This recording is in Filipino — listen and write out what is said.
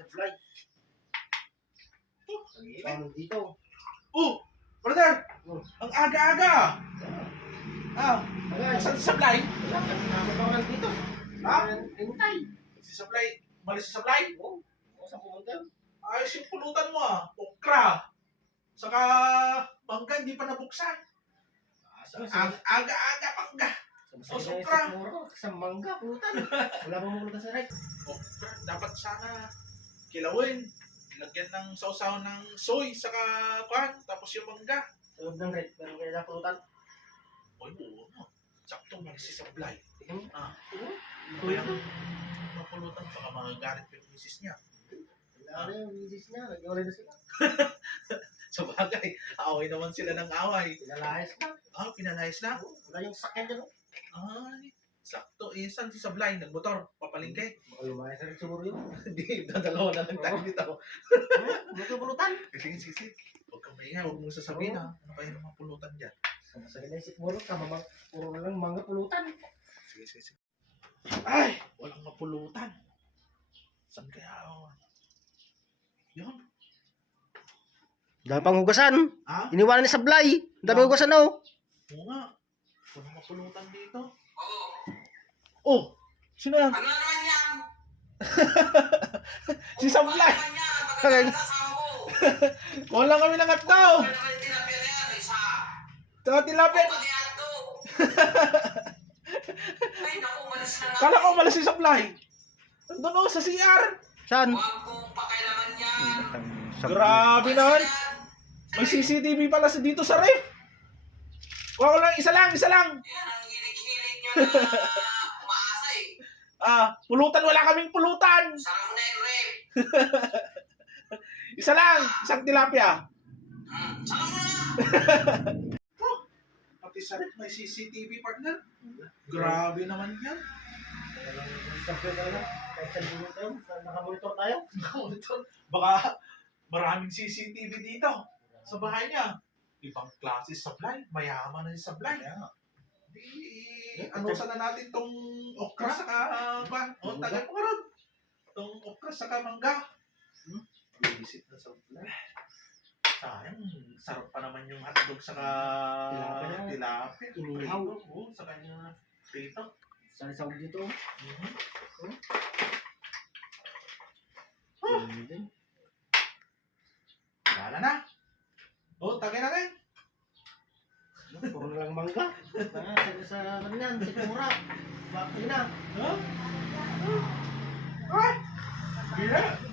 supply. Paano dito? Oh, brother! Oh. Ang aga-aga! Agay, Saan si Supply? wala ka namin ako nandito. Ha? Hintay. Si Supply, malis si Supply? Oo. Saan pumunta? Ayos yung pulutan mo okra. Saka mangga, hindi pa nabuksan. Ang aga-aga mangga. Oh, Sukra. Sa mangga, pulutan. Wala bang pulutan sa right? Okra, dapat sana kilawin. Lagyan ng sausaw ng soy, saka kwan, tapos yung mangga. Sa loob ng right, meron kaya na pulutan. Oy, oo, no. Sakto, malis si Supply. Tingnan mo. Oo. Kuya ko. Mapulutan, baka magagalit pa yung misis niya. Wala yung misis niya, nag-iwalay na sila. Sa bagay, away naman sila ng away. Pinalayas na. Pinalayas na. Wala yung sakyan dyan. Ay, sakto. Saan si Sablay? Nagmotor, papalingke. Baka lumayas na rin siguro yun. Hindi, dadalawa na lang tayo dito. Buto pulutan. Sige, sige. Huwag kang maingay, huwag mong sasabihin ha. Ano kaya naman pulutan dyan? Sa naisip mo rin, puro na lang mangga pulutan. Sige, sige, sige. Ay, walang mapulutan. Saan kaya ako? Yun. Dami pang hugasan. Ha? Iniwanan ni Sablay. Dami hugasan oh. Oo nga. Walang mapulutan dito. Oh, sino yan? Ano naman yan? Si Sablay. Ano naman yan? Pagkakita sa ako. Wala kami ng atdaw. Ano naman yung tilapia na yan? Isa. Saka tilapit. Pati ato. Ay, naku, malis na natin. Kala ko malas si Sablay. Andun o, sa CR. Saan? Huwag kong pakailaman yan. Grabe naman. May CCTV pala dito sa ref. Wala ko lang, isa lang. Yan, ang hilig-hilig nyo na umaasa eh. Pulutan, wala kaming pulutan. Sarap mo na yung rep. Isa lang, isang tilapia. Sarap mo na. Pati sa ref, may CCTV partner. Grabe naman yan. Sablay talaga. Kahit saan pumunta tayo, nakamonitor tayo. Baka maraming CCTV dito sa bahay niya. Ibang klase Sablay, mayaman na si Sablay. Di, ano sana natin tong okra saka tagay mo karon. Tong okra saka mangga. Visit na Sablay. Sayang, sarap pa naman yung hotdog saka tilapia. Inihaw. Oo, sa kanya prito. Saan sa dito? Wala na. Tagay natin. Puro na lang mangga. Sa kanyan, sa kumura. Bakit na? Huh? Gila.